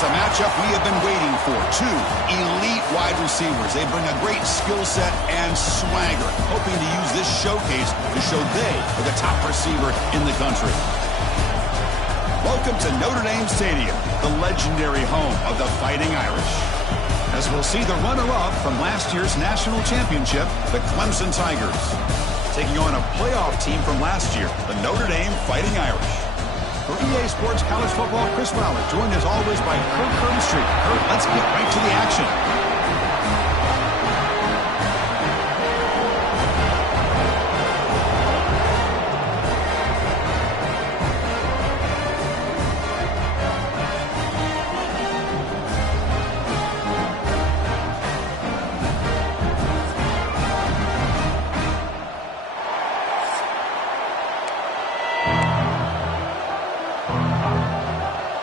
is a matchup we have been waiting for. Two elite wide receivers. They bring a great skill set and swagger, hoping to use this showcase to show they are the top receiver in the country. Welcome to Notre Dame Stadium, the legendary home of the Fighting Irish. As we'll see the runner-up from last year's national championship, the Clemson Tigers, taking on a playoff team from last year, the Notre Dame Fighting Irish. For EA Sports College Football, Chris Fowler, joined as always by Kurt Herbstreit. Kurt, let's get right to the action.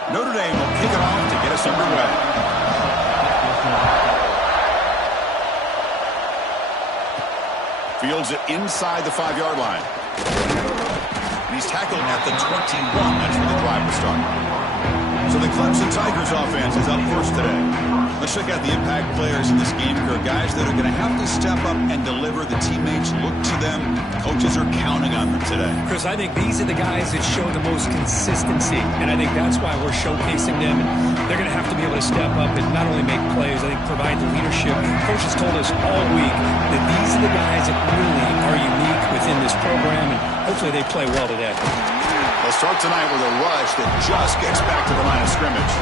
Notre Dame will kick it off to get us underway. Fields it inside the 5-yard line. And he's tackled at the 21. That's where the drive will start. So the Clemson Tigers offense is up first today. Let's check out the impact players in this game, guys that are going to have to step up and deliver. The teammates look to them. Coaches are counting on them today. Chris, I think these are the guys that show the most consistency, and I think that's why we're showcasing them. They're going to have to be able to step up and not only make plays, I think provide the leadership. Coaches told us all week that these are the guys that really are unique within this program, and hopefully they play well today. They'll start tonight with a rush that just gets back to the line of scrimmage.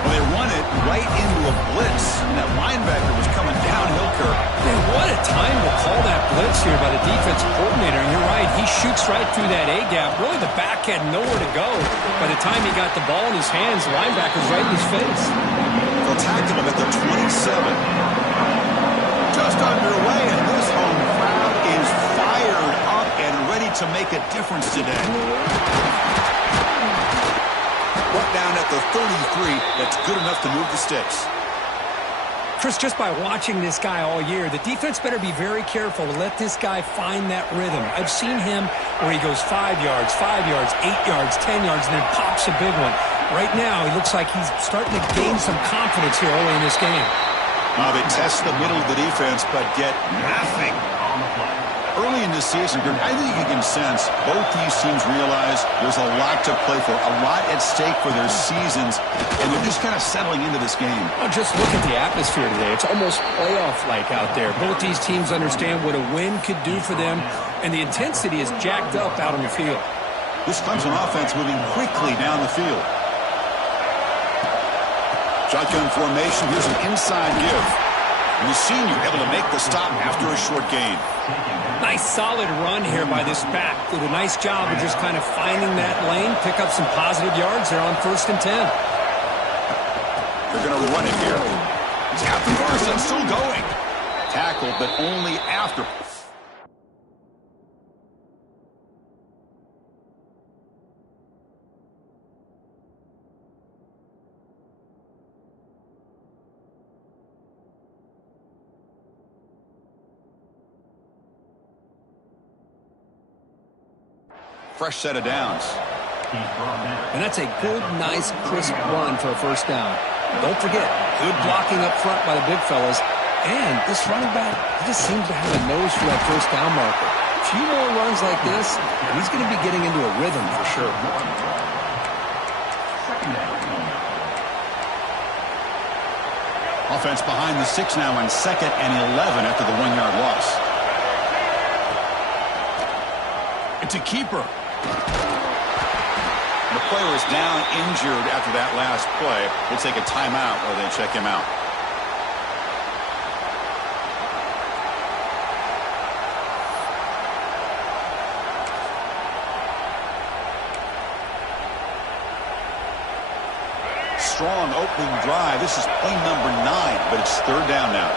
Well, they run it right into a blitz, and that linebacker was coming downhill, Kirk. Man, what a time to call that blitz here by the defensive coordinator. And you're right, he shoots right through that A-gap. Really, the back had nowhere to go. By the time he got the ball in his hands, the linebacker's right in his face. They'll tackle him at the 27. Just underway, and this home crowd is fired up and ready to make a difference today. Brought down at the 33. That's good enough to move the sticks. Chris, just by watching this guy all year, the defense better be very careful to let this guy find that rhythm. I've seen him where he goes 5 yards, 8 yards, 10 yards, and then pops a big one. Right now, he looks like he's starting to gain some confidence here early in this game. They test the middle of the defense, but get nothing on the play. Early in this season, I think you can sense both these teams realize there's a lot to play for, a lot at stake for their seasons, and they're just kind of settling into this game. Well, just look at the atmosphere today. It's almost playoff-like out there. Both these teams understand what a win could do for them, and the intensity is jacked up out on the field. This Clemson offense moving quickly down the field. Shotgun formation. Here's an inside give. And the senior able to make the stop after a short gain. Nice solid run here by this back. Did a nice job of just kind of finding that lane, pick up some positive yards there on 1st and 10. They're going to run it here. He's got the first and still going. Tackled, but only after. Fresh set of downs. And that's a good, nice, crisp run for a first down. Don't forget, good blocking up front by the big fellas. And this running back, he just seems to have a nose for that first down marker. A few more runs like this, and he's going to be getting into a rhythm for sure. Offense behind the 6 now on 2nd and 11 after the 1-yard loss. It's a keeper. The player is down injured after that last play. We'll take a timeout while they check him out. Strong opening drive. This is play number 9, but it's 3rd down now.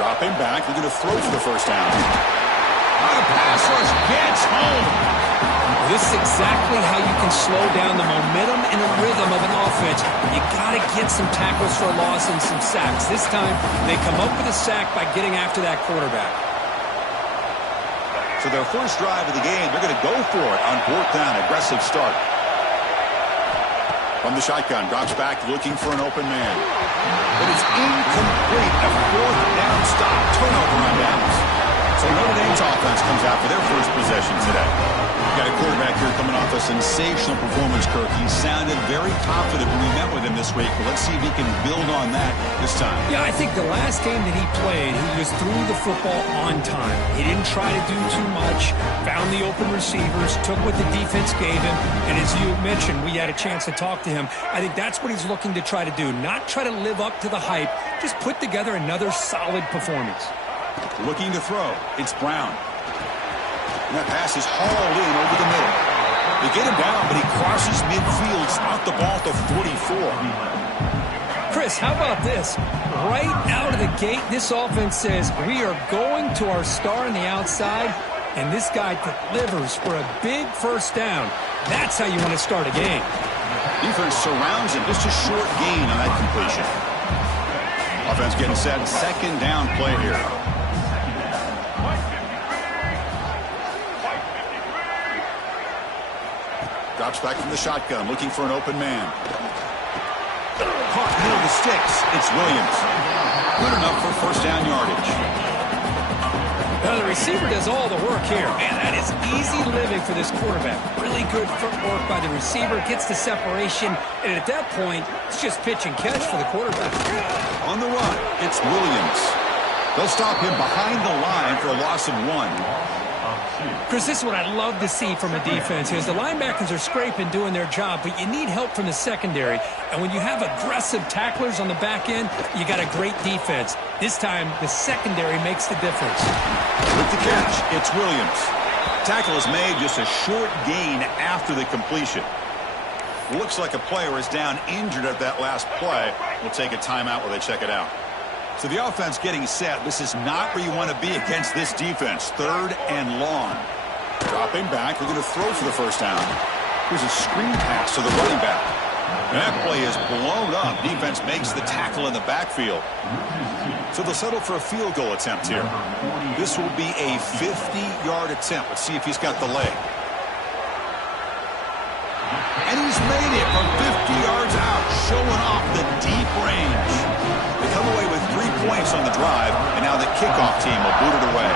Dropping back. They're going to throw for the first down. The pass rush gets home. This is exactly how you can slow down the momentum and the rhythm of an offense. You got to get some tackles for a loss and some sacks. This time, they come up with a sack by getting after that quarterback. So their first drive of the game, they're going to go for it on 4th down. Aggressive start. From the shotgun, drops back looking for an open man. But it's incomplete. A fourth down stop. Turnover on downs. So Notre Dame's offense comes out for their first possession today. We've got a quarterback here coming off a sensational performance, Kirk. He sounded very confident when we met with him this week. But let's see if he can build on that this time. Yeah, I think the last game that he played, he was threw the football on time. He didn't try to do too much, found the open receivers, took what the defense gave him, and as you mentioned, we had a chance to talk to him. I think that's what he's looking to try to do, not try to live up to the hype, just put together another solid performance. Looking to throw. It's Brown. And that pass is hauled in over the middle. They get him down, but he crosses midfield, out the ball to 44. Chris, how about this? Right out of the gate, this offense says, we are going to our star on the outside, and this guy delivers for a big first down. That's how you want to start a game. Defense surrounds him. Just a short gain on that completion. Offense getting set. Second down play here. Drops back from the shotgun, looking for an open man. Caught middle of the sticks. It's Williams. Good enough for first down yardage. Now the receiver does all the work here. Man, that is easy living for this quarterback. Really good footwork by the receiver. Gets the separation. And at that point, it's just pitch and catch for the quarterback. On the run, it's Williams. They'll stop him behind the line for a loss of 1. Chris, this is what I love to see from a defense is the linebackers are scraping, doing their job, but you need help from the secondary. And when you have aggressive tacklers on the back end, you got a great defense. This time, the secondary makes the difference. With the catch, it's Williams. Tackle is made, just a short gain after the completion. Looks like a player is down injured at that last play. We'll take a timeout while they check it out. So the offense getting set. This is not where you want to be against this defense. Third and long. Dropping back. They're going to throw for the first down. Here's a screen pass to the running back. And that play is blown up. Defense makes the tackle in the backfield. So they'll settle for a field goal attempt here. This will be a 50-yard attempt. Let's see if he's got the leg. And he's made it from 50 yards out, showing off the deep range. They come away with 3 points on the drive, and now the kickoff team will boot it away.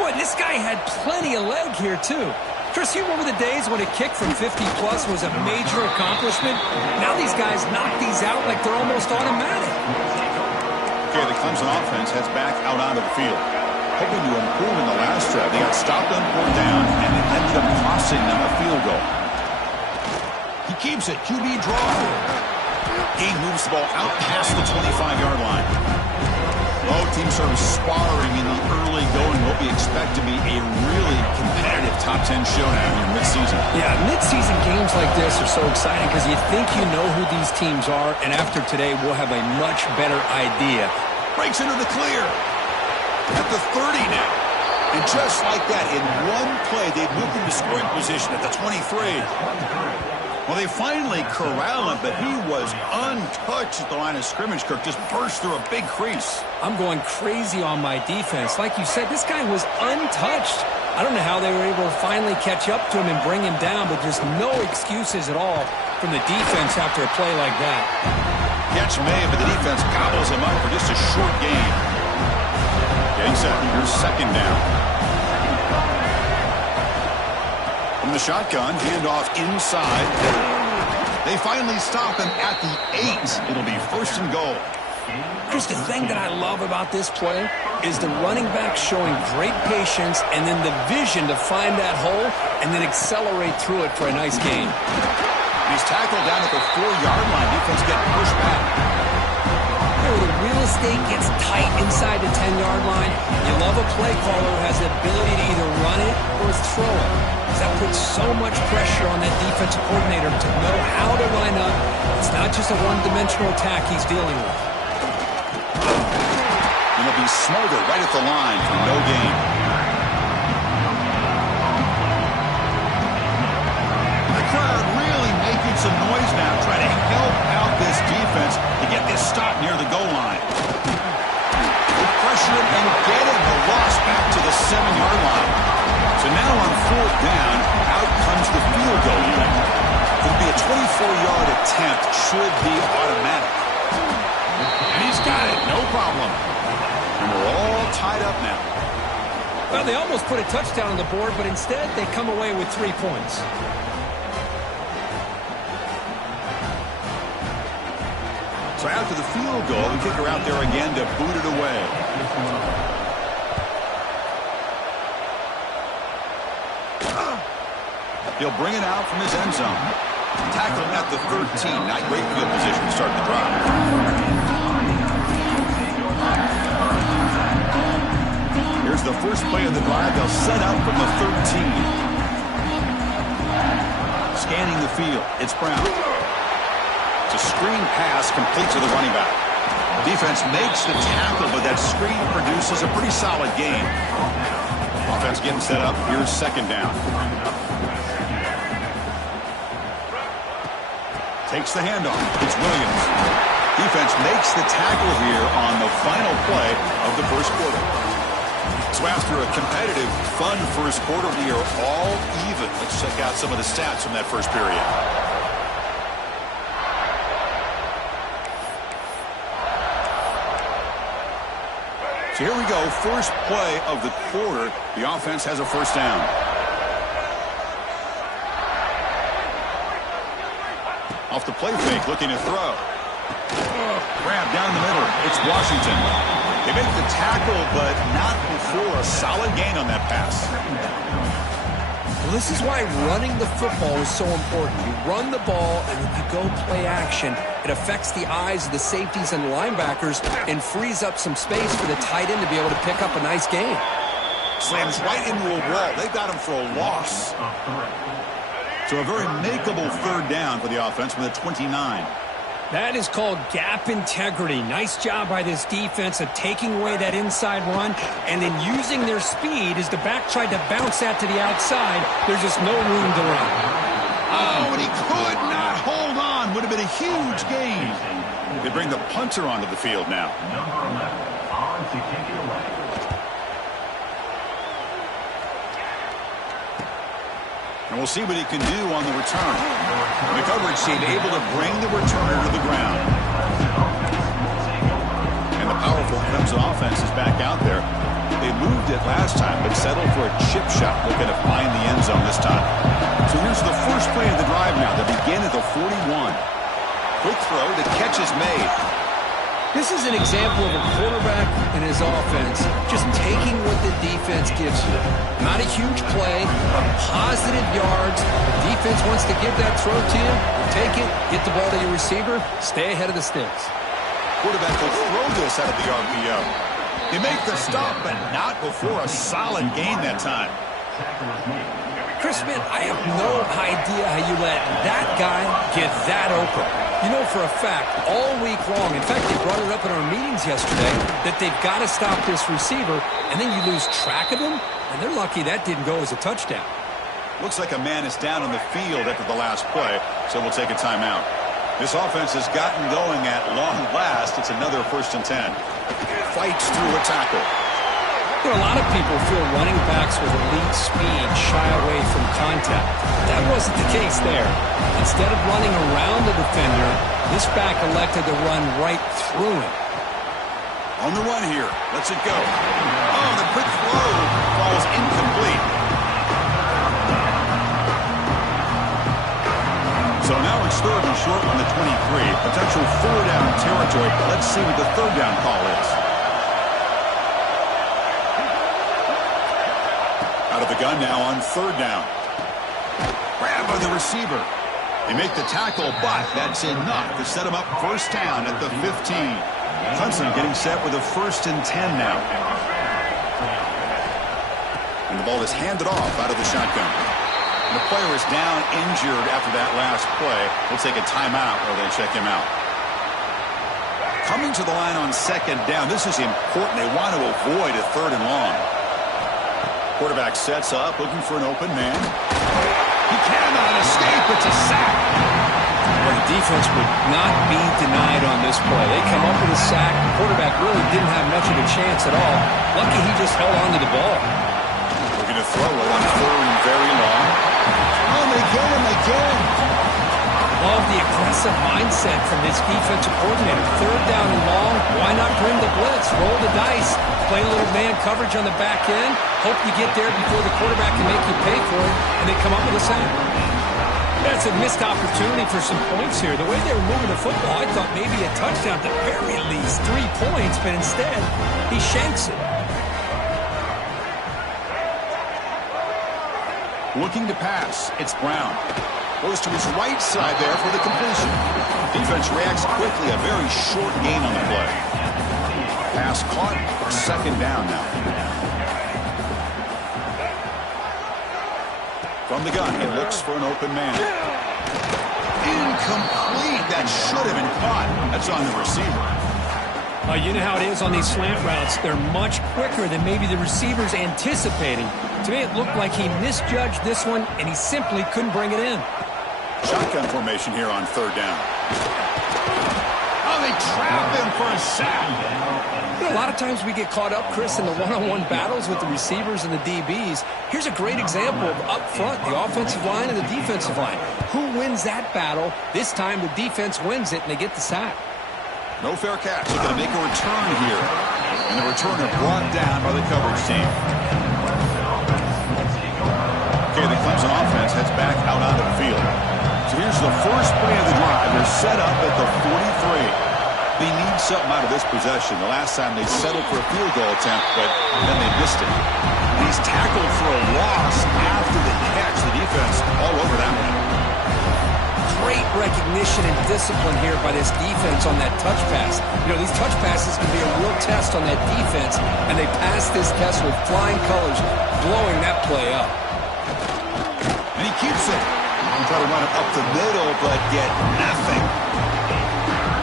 Boy, this guy had plenty of leg here, too. Chris, you remember the days when a kick from 50-plus was a major accomplishment? Now these guys knock these out like they're almost automatic. Okay, the Clemson offense heads back out onto the field. Hoping to improve in the last drive. They got stopped on 4th down, and it ended up costing them a field goal. He keeps it. QB draw. He moves the ball out past the 25-yard line. Both teams sort of sparring in the early going. What we expect to be a really competitive top 10 showdown in midseason. Yeah, midseason games like this are so exciting because you think you know who these teams are, and after today, we'll have a much better idea. Breaks into the clear. At the 30 now. And just like that, in one play, they've moved into scoring position at the 23. Well, they finally corral him, but he was untouched at the line of scrimmage. Kirk just burst through a big crease. I'm going crazy on my defense. Like you said, this guy was untouched. I don't know how they were able to finally catch up to him and bring him down, but just no excuses at all from the defense after a play like that. Catch made, but the defense gobbles him up for just a short gain. Getting set. Here's second down. From the shotgun, handoff inside. They finally stop him at the 8. It'll be first and goal. Chris, the thing that I love about this play is the running back showing great patience and then the vision to find that hole and then accelerate through it for a nice gain. He's tackled down at the 4-yard line. Defense getting pushed back. The real estate gets tight inside the 10-yard line. You love a play caller who has the ability to either run it or throw it. That puts so much pressure on that defensive coordinator to know how to line up. It's not just a one-dimensional attack he's dealing with. And he'll be smothered right at the line for no gain. The crowd really making some noise now, trying to help out this defense to get this stop near the goal line. We'll pressure him and get him. The loss back to the 7-yard line. So now on 4th down, out comes the field goal unit. It'll be a 24-yard attempt should be automatic. And he's got it, no problem. And we're all tied up now. Well, they almost put a touchdown on the board, but instead they come away with 3 points. So after the field goal, the kicker out there again to boot it away. He'll bring it out from his end zone. Tackling at the 13. Not great field position to start the drive. Here's the first play of the drive. They'll set up from the 13. Scanning the field. It's Brown. It's a screen pass complete to the running back. Defense makes the tackle, but that screen produces a pretty solid gain. Offense getting set up. Here's second down. Takes the handoff. It's Williams. Defense makes the tackle here on the final play of the first quarter. So after a competitive, fun first quarter, we are all even. Let's check out some of the stats from that first period. So here we go. First play of the quarter. The offense has a first down. Off the play fake, looking to throw. Grab down the middle. It's Washington. They make the tackle, but not before a solid gain on that pass. Well, this is why running the football is so important. You run the ball, and then you go play action. It affects the eyes of the safeties and the linebackers and frees up some space for the tight end to be able to pick up a nice gain. Slams right into a wall. They got him for a loss. So a very makeable third down for the offense with a 29. That is called gap integrity. Nice job by this defense of taking away that inside run and then using their speed as the back tried to bounce that to the outside. There's just no room to run. Oh, and he could not hold on. Would have been a huge gain. They bring the punter onto the field now. Number 11 on to kick it away. And we'll see what he can do on the return. The coverage team able to bring the returner to the ground. And the powerful Clemson offense is back out there. They moved it last time, but settled for a chip shot, looking to find the end zone this time. So here's the first play of the drive now. They begin at the 41. Quick throw, the catch is made. This is an example of a quarterback and his offense just taking what the defense gives you. Not a huge play, but positive yards. The defense wants to give that throw to you. You take it, get the ball to your receiver, stay ahead of the sticks. Quarterback will throw this out of the RPO. They make the stop, but not before a solid gain that time. Chris, man, I have no idea how you let that guy get that open. You know for a fact, all week long, in fact, they brought it up in our meetings yesterday, that they've got to stop this receiver, and then you lose track of him, and they're lucky that didn't go as a touchdown. Looks like a man is down on the field after the last play, so we'll take a timeout. This offense has gotten going at long last. It's another 1st and 10. Fights through a tackle. You know, a lot of people feel running backs with elite speed shy away from contact. That wasn't the case there. Instead of running around the defender, this back elected to run right through him. On the run here. Lets it go. Oh, the quick throw falls incomplete. So now it's 3rd and short on the 23. Potential 4-down territory. Let's see what the 3rd down call is. Out of the gun now on 3rd down. Grab by the receiver. They make the tackle, but that's enough to set him up 1st down at the 15. Clemson getting set with a 1st and 10 now. And the ball is handed off out of the shotgun. And the player is down injured after that last play. We'll take a timeout while they check him out. Coming to the line on 2nd down. This is important. They want to avoid a 3rd and long. Quarterback sets up, looking for an open man. He cannot escape. It's a sack. Well, the defense would not be denied on this play. They come up with a sack. The quarterback really didn't have much of a chance at all. Lucky he just held on to the ball. Looking to throw it on 3rd and very long. Oh, they get him again. Love the aggressive mindset from this defensive coordinator. Third down and long, why not bring the blitz? Roll the dice. Play a little man coverage on the back end. Hope you get there before the quarterback can make you pay for it, and they come up with a sack. That's a missed opportunity for some points here. The way they were moving the football, I thought maybe a touchdown at the very least, 3 points, but instead, he shanks it. Looking to pass, it's Brown. Goes to his right side there for the completion. Defense reacts quickly, a very short gain on the play. Pass caught, second down now. From the gun, he looks for an open man. Incomplete. That should have been caught. That's on the receiver. You know how it is on these slant routes. They're much quicker than maybe the receiver's anticipating. To me, it looked like he misjudged this one, and he simply couldn't bring it in. Shotgun formation here on third down. Oh, they trap him for a sack. You know, a lot of times we get caught up, Chris, in the one-on-one battles with the receivers and the DBs. Here's a great example of up front, the offensive line and the defensive line. Who wins that battle? This time the defense wins it, and they get the sack. No fair catch. They're going to make a return here. And the returner brought down by the coverage team. Okay, the Clemson offense heads back out onto the field. So here's the first play of the drive. They're set up at the 43. They need something out of this possession. The last time they settled for a field goal attempt, but then they missed it. And he's tackled for a loss after the catch. The defense all over that one. Great recognition and discipline here by this defense on that touch pass. You know, these touch passes can be a real test on that defense, and they passed this test with flying colors, blowing that play up. And he keeps it. He'll try to run it up the middle, but get nothing.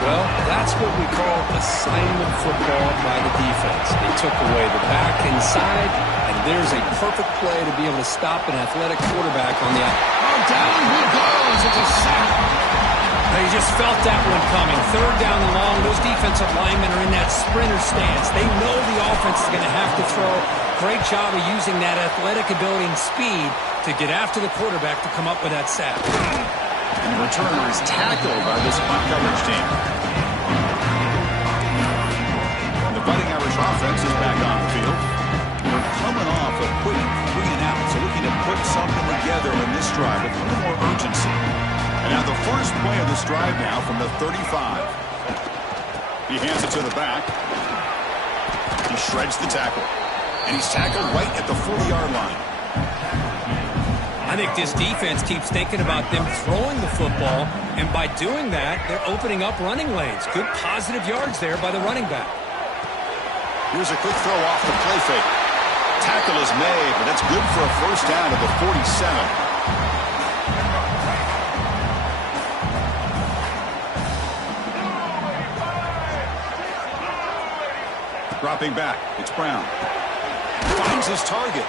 Well, that's what we call assignment football by the defense. They took away the back inside, and there's a perfect play to be able to stop an athletic quarterback on the outside. Oh, down he goes. It's a sack. You just felt that one coming. Third down and long. Those defensive linemen are in that sprinter stance. They know the offense is going to have to throw. Great job of using that athletic ability and speed to get after the quarterback to come up with that sack. And the returner is tackled by this punt coverage team. And the Fighting Irish offense is back on the field. They're coming off a quick 3-and-out, so looking to put something together in this drive with a little more urgency. And now the first play of this drive now from the 35. He hands it to the back. He shreds the tackle. And he's tackled right at the 40-yard line. I think this defense keeps thinking about them throwing the football, and by doing that, they're opening up running lanes. Good positive yards there by the running back. Here's a quick throw off the play fake. Tackle is made, but that's good for a first down at the 47. Dropping back, it's Brown. Finds his target.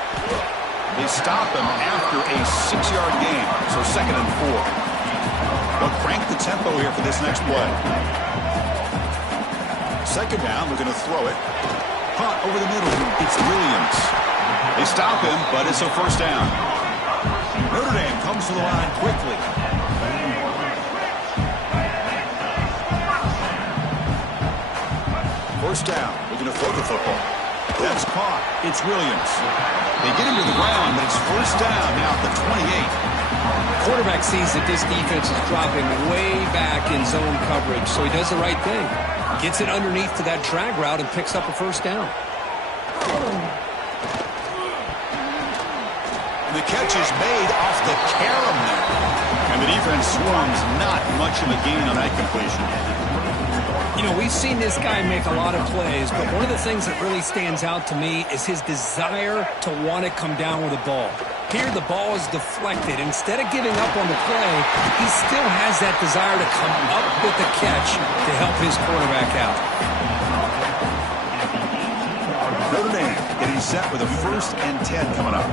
They stop him after a 6-yard gain, so 2nd and 4. They'll crank the tempo here for this next play. 2nd down, they're going to throw it. Punt over the middle, it's Williams. They stop him, but it's a first down. Notre Dame comes to the line quickly. First down, we're going to throw the football. That's caught. It's Williams. They get him to the ground, but it's first down now at the 28. Quarterback sees that this defense is dropping way back in zone coverage, so he does the right thing. Gets it underneath to that drag route and picks up a first down. The catch is made off the carom there. And the defense swarms, not much of a gain on that completion. You know, we've seen this guy make a lot of plays, but one of the things that really stands out to me is his desire to want to come down with the ball. Here, the ball is deflected. Instead of giving up on the play, he still has that desire to come up with the catch to help his quarterback out. Notre Dame getting set with a 1st and 10 coming up.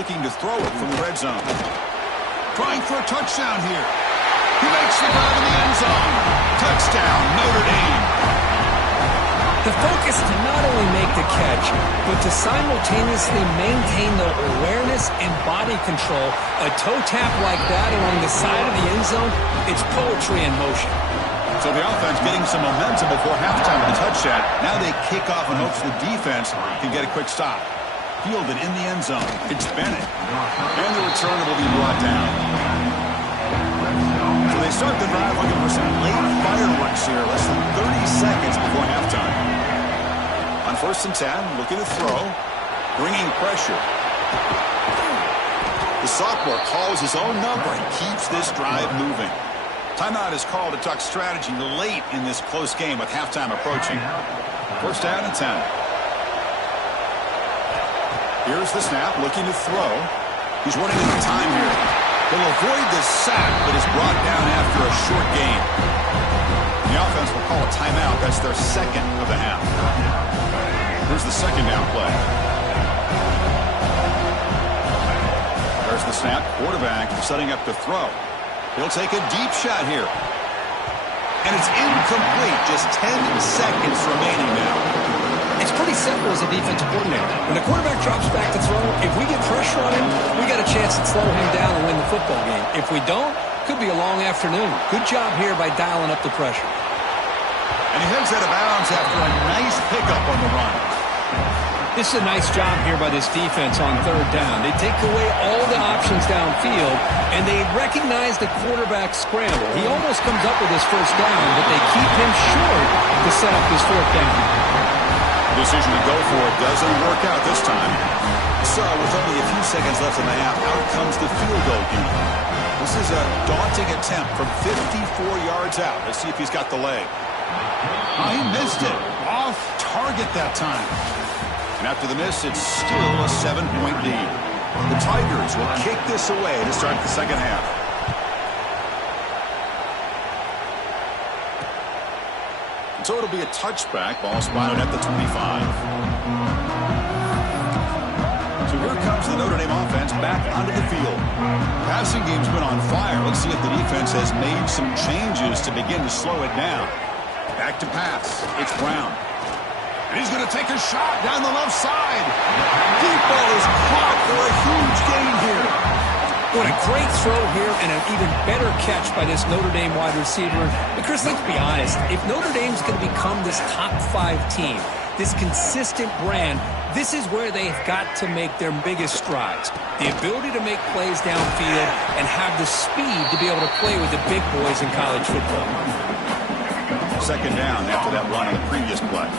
Looking to throw it from the red zone. Trying for a touchdown here. He makes the grab in the end zone. Touchdown, Notre Dame. The focus to not only make the catch, but to simultaneously maintain the awareness and body control. A toe tap like that along the side of the end zone, it's poetry in motion. So the offense getting some momentum before halftime with a touchdown. Now they kick off in hopes the defense can get a quick stop. Fielded in the end zone. It's Bennett. And the returner will be brought down. So they start the drive looking for some late fireworks here. Less than 30 seconds before halftime. On 1st and 10, looking to throw. Bringing pressure. The sophomore calls his own number and keeps this drive moving. Timeout is called to talk strategy late in this close game with halftime approaching. 1st down and 10. Here's the snap, looking to throw. He's running into time here. He'll avoid the sack, but is brought down after a short gain. The offense will call a timeout. That's their second of the half. Here's the 2nd down play. There's the snap. Quarterback setting up to throw. He'll take a deep shot here. And it's incomplete. Just 10 seconds remaining now. It's pretty simple as a defensive coordinator. When the quarterback drops back to throw, if we get pressure on him, we got a chance to slow him down and win the football game. If we don't, could be a long afternoon. Good job here by dialing up the pressure. And he heads out of bounds after a nice pickup on the run. This is a nice job here by this defense on 3rd down. They take away all the options downfield, and they recognize the quarterback scramble. He almost comes up with his 1st down, but they keep him short to set up his 4th down. The decision to go for it doesn't work out this time. So, with only a few seconds left in the half, out comes the field goal unit. This is a daunting attempt from 54 yards out. Let's see if he's got the leg. Oh, he missed it. Off target that time. And after the miss, it's still a 7-point lead. The Tigers will kick this away to start the second half. So it'll be a touchback. Ball spotted at the 25. So here comes the Notre Dame offense back onto the field. Passing game's been on fire. Let's see if the defense has made some changes to begin to slow it down. Back to pass. It's Brown. And he's going to take a shot down the left side. Deep ball is caught for a huge gain here. What a great throw here and an even better catch by this Notre Dame wide receiver. But Chris, let's be honest. If Notre Dame's going to become this top 5 team, this consistent brand, this is where they've got to make their biggest strides. The ability to make plays downfield and have the speed to be able to play with the big boys in college football. 2nd down after that run on the previous play.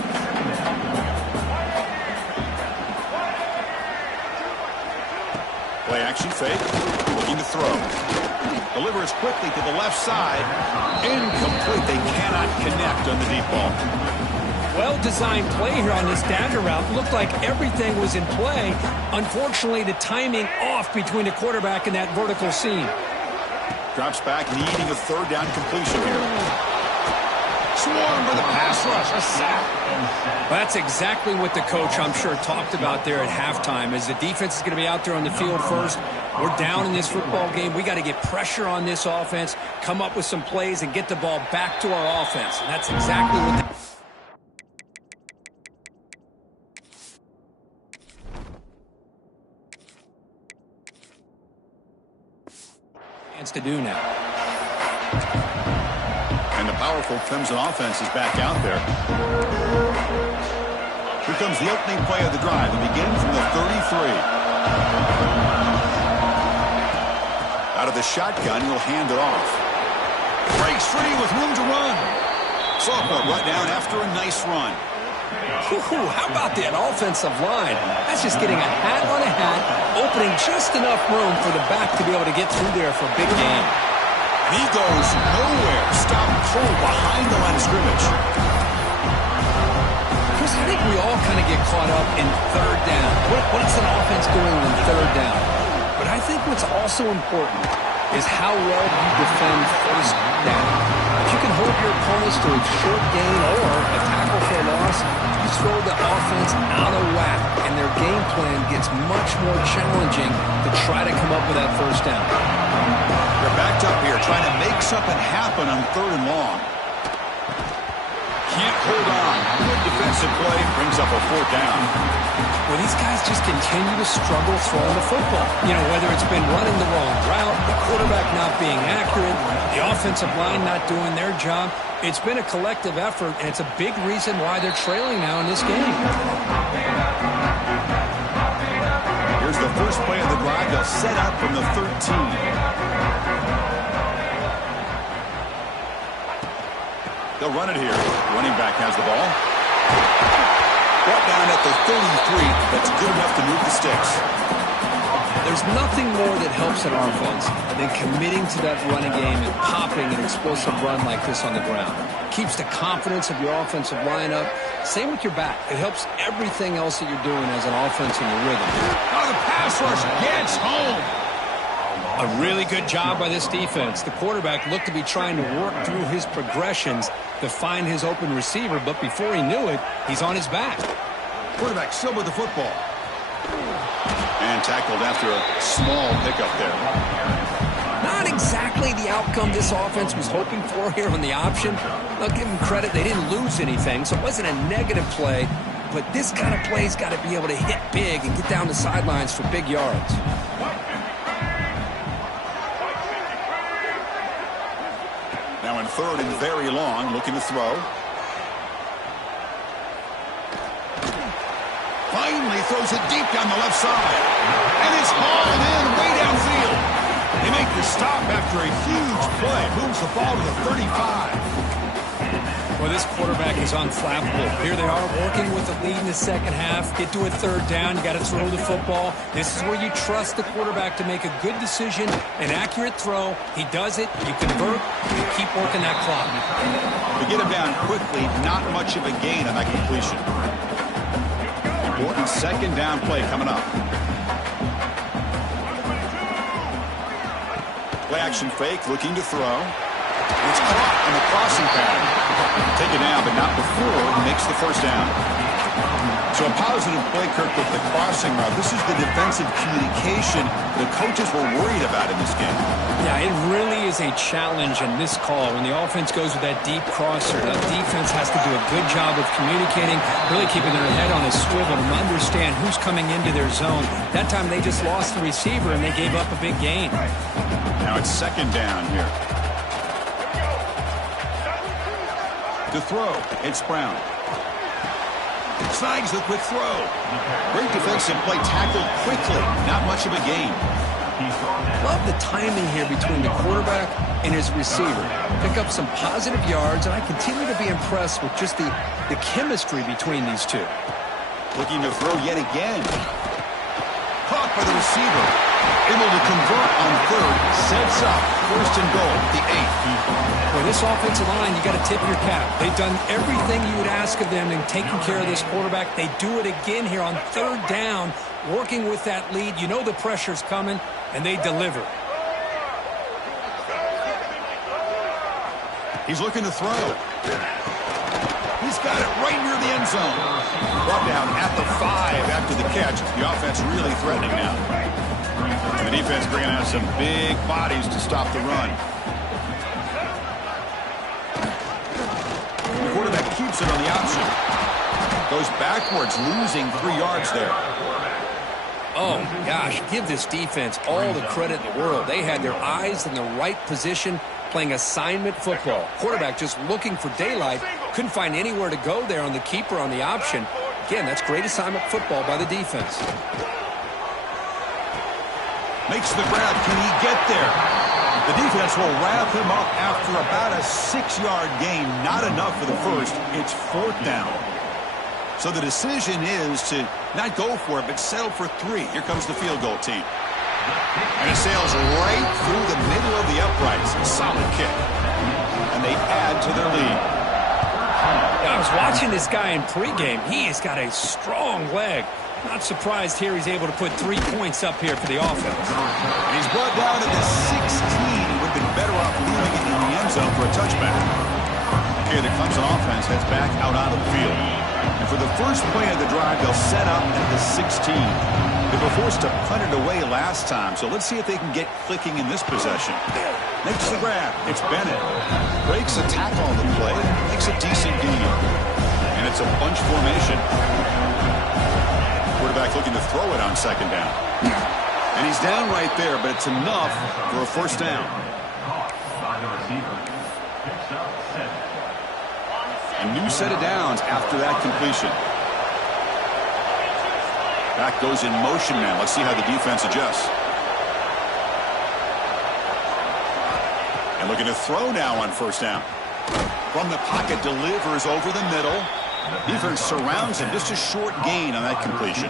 Play action fake. Looking to throw. Delivers quickly to the left side. Incomplete. They cannot connect on the deep ball. Well-designed play here on this dagger route. Looked like everything was in play. Unfortunately, the timing off between the quarterback and that vertical seam. Drops back, needing a 3rd down completion here. Swarmed by the pass rush. A sack. That's exactly what the coach, I'm sure, talked about there at halftime. As the defense is going to be out there on the field first. We're down in this football game. We got to get pressure on this offense, come up with some plays, and get the ball back to our offense. And that's exactly what to do now. And the powerful Clemson offense is back out there. Here comes the opening play of the drive. It begins from the 33. Out of the shotgun, he'll hand it off. Breaks free with room to run. Sophomore brought down after a nice run. Ooh, how about that offensive line? That's just getting a hat on a hat, opening just enough room for the back to be able to get through there for a big gain. And he goes nowhere. Stopped cold behind the line of scrimmage. Chris, I think we all kind of get caught up in 3rd down. What's an offense doing on 3rd down? But I think what's also important is how well you defend 1st down. If you can hold your opponents to a short gain or a tackle for a loss, you throw the offense out of whack, and their game plan gets much more challenging to try to come up with that 1st down. They're backed up here, trying to make something happen on 3rd and long. Can't hold on. Good defensive play. Brings up a 4th down. Well, these guys just continue to struggle throwing the football. You know, whether it's been running the wrong route, the quarterback not being accurate, the offensive line not doing their job. It's been a collective effort, and it's a big reason why they're trailing now in this game. Here's the first play of the drive. They'll set up from the 13. They'll run it here. Running back has the ball. Brought down at the 33. That's good enough to move the sticks. There's nothing more that helps an offense than committing to that running game and popping an explosive run like this on the ground. Keeps the confidence of your offensive lineup. Same with your back. It helps everything else that you're doing as an offense in your rhythm. Oh, the pass rush gets home. A really good job by this defense. The quarterback looked to be trying to work through his progressions to find his open receiver, but before he knew it, he's on his back. Quarterback still with the football. And tackled after a small pickup there. Not exactly the outcome this offense was hoping for here on the option. I'll give them credit. They didn't lose anything, so it wasn't a negative play. But this kind of play's got to be able to hit big and get down the sidelines for big yards. Now in 3rd and very long, looking to throw. Finally throws it deep down the left side. And it's hauled in way downfield. They make the stop after a huge play. Moves the ball to the 35. Well, this quarterback is unflappable. Here they are working with the lead in the second half. Get to a 3rd down. You got to throw the football. This is where you trust the quarterback to make a good decision, an accurate throw. He does it. You convert. You keep working that clock. To get him down quickly, not much of a gain on that completion. Important 2nd down play coming up. Play action fake, looking to throw. It's caught on the crossing pattern. Take it down, but not before he makes the 1st down. So a positive play, Kirk, with the crossing route. This is the defensive communication the coaches were worried about in this game. Yeah, it really is a challenge in this call. When the offense goes with that deep crosser, that defense has to do a good job of communicating, really keeping their head on a swivel to understand who's coming into their zone. That time they just lost the receiver and they gave up a big gain. Now it's 2nd down here. To throw, it's Brown. Snags the quick throw. Great defensive play, tackled quickly. Not much of a gain. Love the timing here between the quarterback and his receiver. Pick up some positive yards, and I continue to be impressed with just the chemistry between these two. Looking to throw yet again. Caught by the receiver. Able to convert on 3rd. Sets up 1st and goal, the 8th. For this offensive line, you got to tip your cap. They've done everything you would ask of them in taking care of this quarterback. They do it again here on 3rd down, working with that lead. You know the pressure's coming, and they deliver. He's looking to throw. He's got it right near the end zone. Brought down at the 5 after the catch. The offense really threatening now. And the defense bringing out some big bodies to stop the run. The quarterback keeps it on the option. Goes backwards, losing 3 yards there. Oh, gosh, give this defense all the credit in the world. They had their eyes in the right position, playing assignment football. Quarterback just looking for daylight. Couldn't find anywhere to go there on the keeper on the option. Again, that's great assignment football by the defense. Makes the grab. Can he get there? The defense will wrap him up after about a 6-yard gain. Not enough for the 1st. It's 4th down. So the decision is to not go for it, but settle for 3. Here comes the field goal team. And it sails right through the middle of the uprights. Solid kick. And they add to their lead. I was watching this guy in pregame. He has got a strong leg. Not surprised here he's able to put 3 points up here for the offense. And he's brought down to the 16. Would have been better off leaving it in the end zone for a touchback. Okay, the Clemson offense heads back out onto the field. And for the first play of the drive, they'll set up at the 16. They were forced to punt it away last time, so let's see if they can get clicking in this possession. Makes the grab. It's Bennett. Breaks a tackle on the play. Makes a decent gain. And it's a bunch formation. Quarterback looking to throw it on second down. And he's down right there, but it's enough for a first down. A new set of downs after that completion. Back goes in motion now. Let's see how the defense adjusts. And looking to throw now on first down. From the pocket, delivers over the middle. Defense surrounds him. Just a short gain on that completion.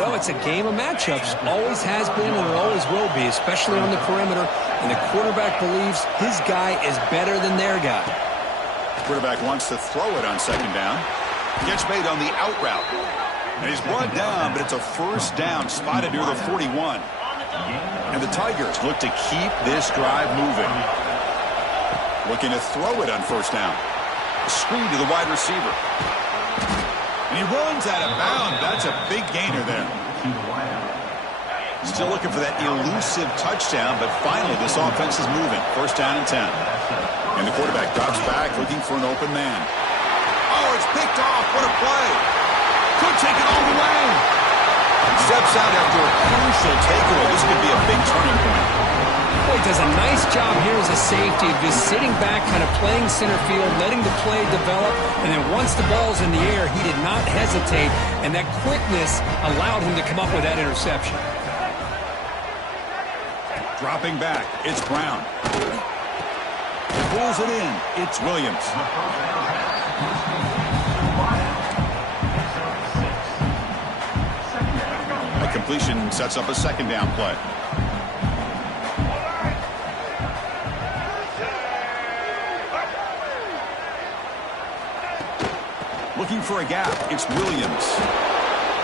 Well, it's a game of matchups. Always has been and it always will be, especially on the perimeter. And the quarterback believes his guy is better than their guy. Quarterback wants to throw it on second down. Gets made on the out route. And he's brought down, but it's a first down spotted near the 41. And the Tigers look to keep this drive moving. Looking to throw it on first down. A screen to the wide receiver. And he runs out of bounds. That's a big gainer there. Still looking for that elusive touchdown, but finally this offense is moving. First down and 10. And the quarterback drops back looking for an open man. Oh, it's picked off. What a play. Could take it all the way. Steps out after a crucial takeaway. This could be a big turning point. Boy, he does a nice job here as a safety of just sitting back, kind of playing center field, letting the play develop, and then once the ball's in the air, he did not hesitate, and that quickness allowed him to come up with that interception. Dropping back, it's Brown. He pulls it in, it's Williams. That completion sets up a second down play. Looking for a gap, it's Williams.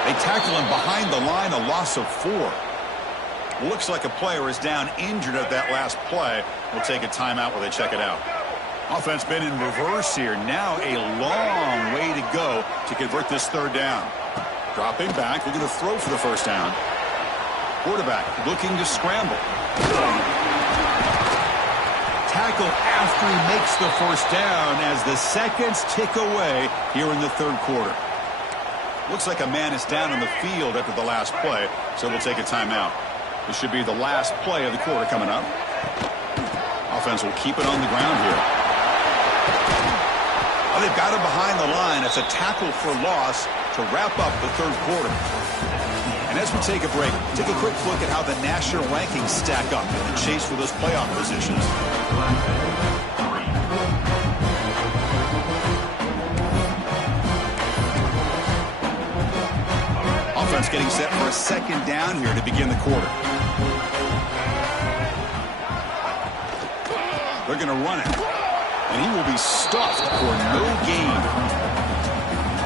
They tackle him behind the line, a loss of 4. Looks like a player is down injured at that last play. We'll take a timeout while they check it out. Offense been in reverse here. Now a long way to go to convert this third down. Dropping back, looking to throw for the first down. Quarterback looking to scramble. Tackle after he makes the first down as the seconds tick away here in the third quarter. Looks like a man is down on the field after the last play, so we'll take a timeout. This should be the last play of the quarter coming up. Offense will keep it on the ground here. Oh, they've got him behind the line. It's a tackle for loss to wrap up the third quarter. And as we take a break, take a quick look at how the national rankings stack up in the chase for those playoff positions. Offense getting set for a second down here to begin the quarter. They're going to run it. And he will be stuffed for no gain.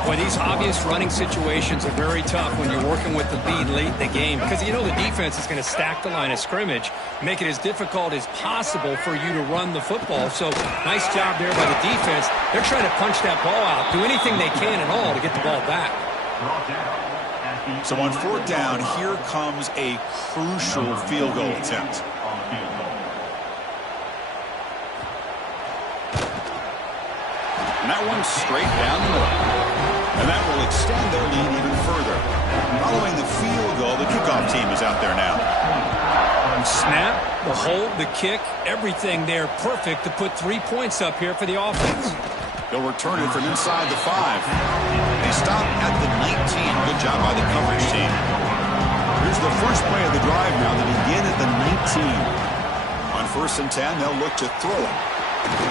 Boy, these obvious running situations are very tough when you're working with the lead late in the game because you know the defense is going to stack the line of scrimmage, make it as difficult as possible for you to run the football. So nice job there by the defense. They're trying to punch that ball out, do anything they can at all to get the ball back. So on fourth down, here comes a crucial field goal attempt. And that one's straight down the middle. And that will extend their lead even further. Following the field goal, the kickoff team is out there now. Snap, the hold, the kick, everything there perfect to put 3 points up here for the offense. They'll return it from inside the 5. They stop at the 19. Good job by the coverage team. Here's the first play of the drive now. They begin at the 19. On first and 10, they'll look to throw it.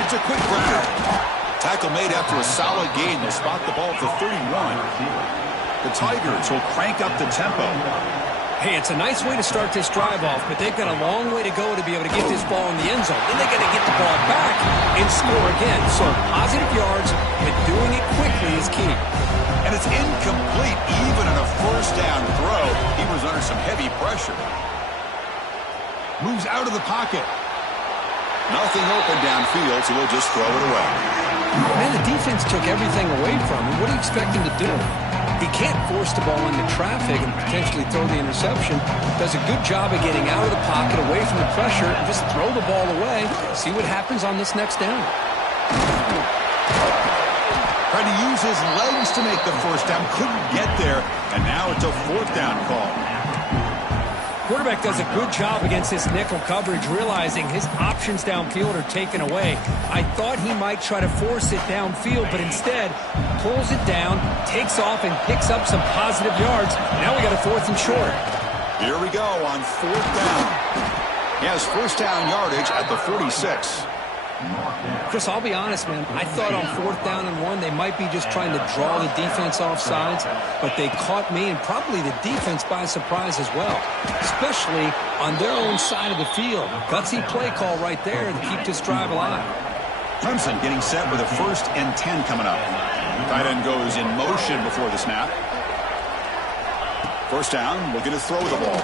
It's a quick grab. Tackle made after a solid gain. They'll spot the ball for 31. The Tigers will crank up the tempo. Hey, it's a nice way to start this drive off, but they've got a long way to go to be able to get this ball in the end zone. Then they got to get the ball back and score again. So positive yards, but doing it quickly is key. And it's incomplete even on a first down throw. He was under some heavy pressure. Moves out of the pocket. Nothing open downfield, so he'll just throw it away. Man, the defense took everything away from him. What do you expect him to do? He can't force the ball into traffic and potentially throw the interception. Does a good job of getting out of the pocket, away from the pressure, and just throw the ball away. See what happens on this next down. Tried to use his legs to make the first down. Couldn't get there, and now it's a fourth down call. Quarterback does a good job against this nickel coverage, realizing his options downfield are taken away. I thought he might try to force it downfield, but instead pulls it down, takes off, and picks up some positive yards. Now we got a 4th and short. Here we go on 4th down. He has first down yardage at the 46. Chris, I'll be honest, man. I thought on 4th down and 1 they might be just trying to draw the defense off sides, but they caught me and probably the defense by surprise as well, especially on their own side of the field. Gutsy play call right there to keep this drive alive. Clemson getting set with a 1st and 10 coming up. Tight end goes in motion before the snap. First down, looking to throw the ball.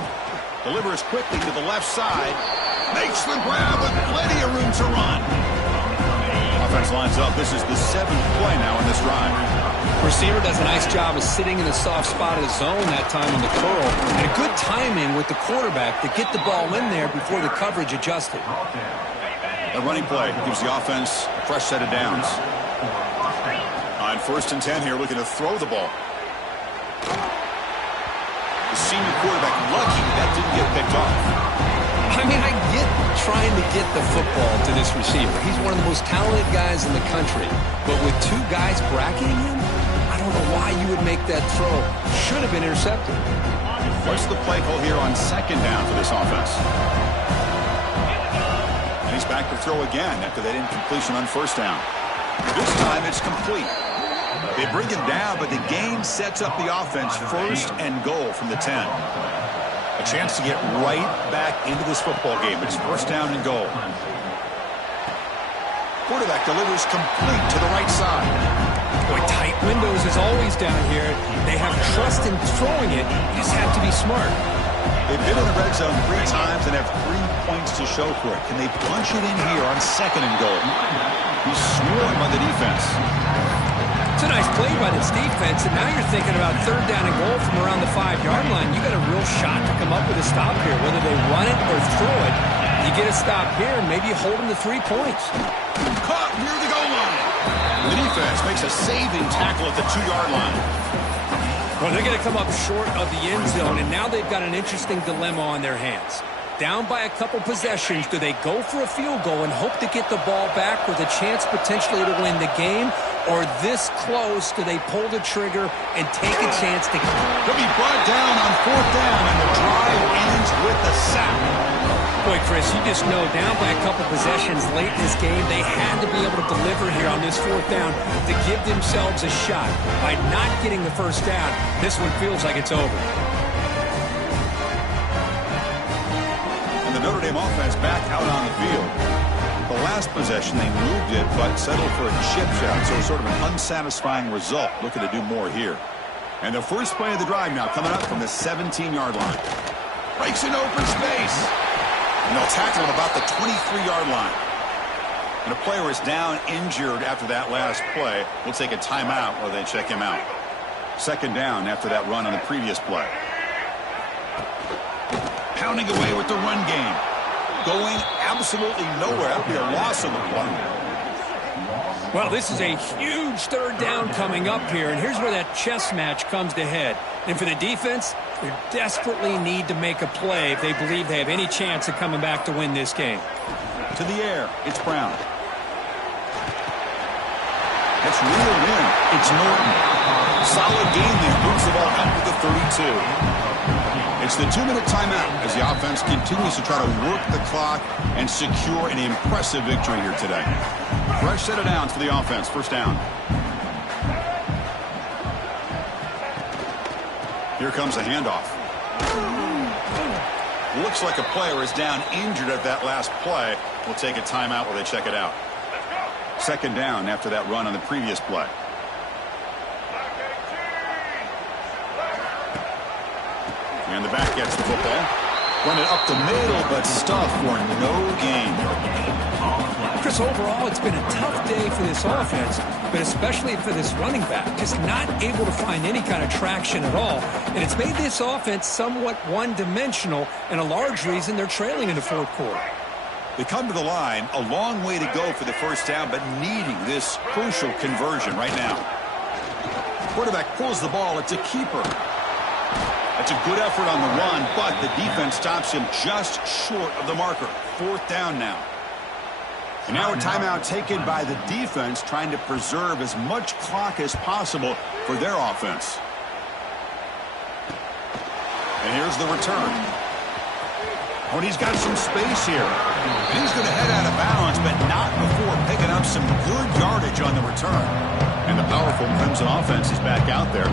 Delivers quickly to the left side. Makes the grab with plenty of room to run. Offense lines up. This is the 7th play now in this drive. Receiver does a nice job of sitting in the soft spot of the zone that time on the curl. And a good timing with the quarterback to get the ball in there before the coverage adjusted. A running play gives the offense a fresh set of downs. On 1st and 10 here, looking to throw the ball. The senior quarterback lucky that didn't get picked off. I mean, I get trying to get the football to this receiver. He's one of the most talented guys in the country. But with 2 guys bracketing him, I don't know why you would make that throw. Should have been intercepted. What's the play call here on 2nd down for this offense? And he's back to throw again after that incompletion on 1st down. This time it's complete. They bring him down, but the game sets up the offense 1st and goal from the 10. A chance to get right back into this football game. It's 1st down and goal. Quarterback delivers complete to the right side. Boy, tight windows as always down here. They have trust in throwing it. You just have to be smart. They've been in the red zone 3 times and have 3 points to show for it. Can they punch it in here on 2nd and goal? He's swarmed by the defense. It's a nice play by this defense, and now you're thinking about 3rd down and goal from around the 5-yard line. You got a real shot to come up with a stop here, whether they run it or throw it. You get a stop here, and maybe you hold them to 3 points. Caught near the goal line. The defense makes a saving tackle at the 2-yard line. Well, they're going to come up short of the end zone, and now they've got an interesting dilemma on their hands. Down by a couple possessions, do they go for a field goal and hope to get the ball back with a chance potentially to win the game? Or this close, do they pull the trigger and take a chance to... He'll be brought down on 4th down, and the drive ends with a sack. Boy, Chris, you just know down by a couple possessions late in this game, they had to be able to deliver here on this 4th down to give themselves a shot. By not getting the 1st down, this one feels like it's over. And the Notre Dame offense back out on the field. The last possession, they moved it, but settled for a chip shot, so sort of an unsatisfying result. Looking to do more here. And the first play of the drive now coming up from the 17-yard line. Breaks in open space. And they'll tackle him about the 23-yard line. And a player is down injured after that last play. We'll take a timeout while they check him out. 2nd down after that run on the previous play. Pounding away with the run game. Going absolutely nowhere. That would be a loss of the play. Well, this is a huge 3rd down coming up here, and here's where that chess match comes to head. And for the defense, they desperately need to make a play if they believe they have any chance of coming back to win this game. To the air, it's Brown. That's reeled in. It's Norton. Solid game there. Moves the ball out to the 32. It's the 2-minute timeout as the offense continues to try to work the clock and secure an impressive victory here today. Fresh set of downs for the offense. 1st down. Here comes a handoff. Looks like a player is down injured at that last play. We'll take a timeout while they check it out. 2nd down after that run on the previous play. And the back gets the football. Run it up the middle, but stuffed for no gain. Chris, overall, it's been a tough day for this offense, but especially for this running back. Just not able to find any kind of traction at all. And it's made this offense somewhat one-dimensional, and a large reason they're trailing in the fourth quarter. They come to the line, a long way to go for the first down, but needing this crucial conversion right now. Quarterback pulls the ball. It's a keeper. That's a good effort on the run, but the defense stops him just short of the marker. Fourth down now. And now a timeout taken by the defense, trying to preserve as much clock as possible for their offense. And here's the return. Oh, and he's got some space here. And he's going to head out of bounds, but not before picking up some good yardage on the return. And the powerful Clemson offense is back out there.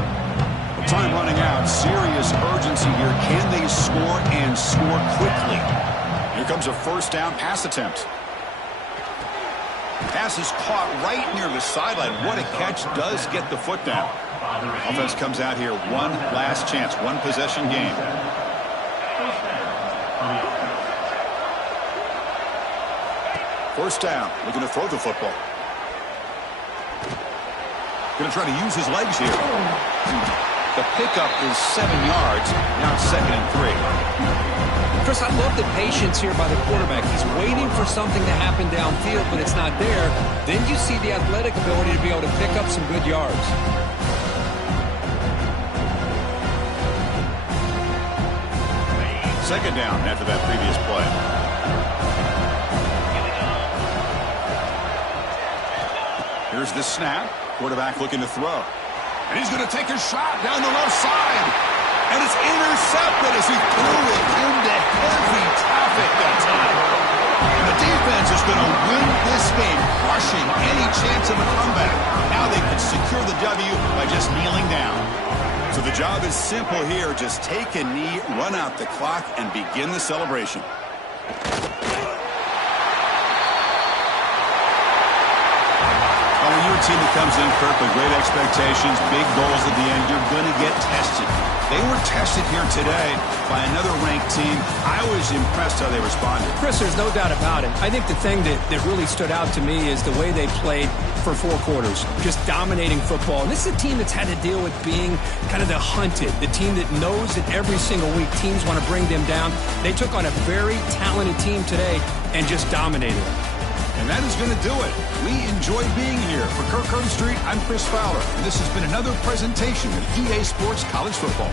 Time running out. Serious urgency here. Can they score and score quickly? Here comes a first down pass attempt. Pass is caught right near the sideline. What a catch. Does get the foot down. Offense comes out here. One last chance. One possession game. First down. Looking to throw the football. Going to try to use his legs here. The pickup is 7 yards. Now it's 2nd and 3. Chris, I love the patience here by the quarterback. He's waiting for something to happen downfield, but it's not there. Then you see the athletic ability to be able to pick up some good yards. Second down after that previous play. Here's the snap. Quarterback looking to throw. And he's going to take a shot down the left side. And it's intercepted as he threw it into heavy traffic that time. And the defense is going to win this game, crushing any chance of a comeback. Now they can secure the W by just kneeling down. So the job is simple here. Just take a knee, run out the clock, and begin the celebration. You're a team that comes in, Kirk, with great expectations, big goals at the end. You're going to get tested. They were tested here today by another ranked team. I was impressed how they responded. Chris, there's no doubt about it. I think the thing that really stood out to me is the way they played for 4 quarters, just dominating football. And this is a team that's had to deal with being kind of the hunted, the team that knows that every single week teams want to bring them down. They took on a very talented team today and just dominated them. And that is going to do it. We enjoy being here. For Kirk Street, I'm Chris Fowler. And this has been another presentation of EA Sports College Football.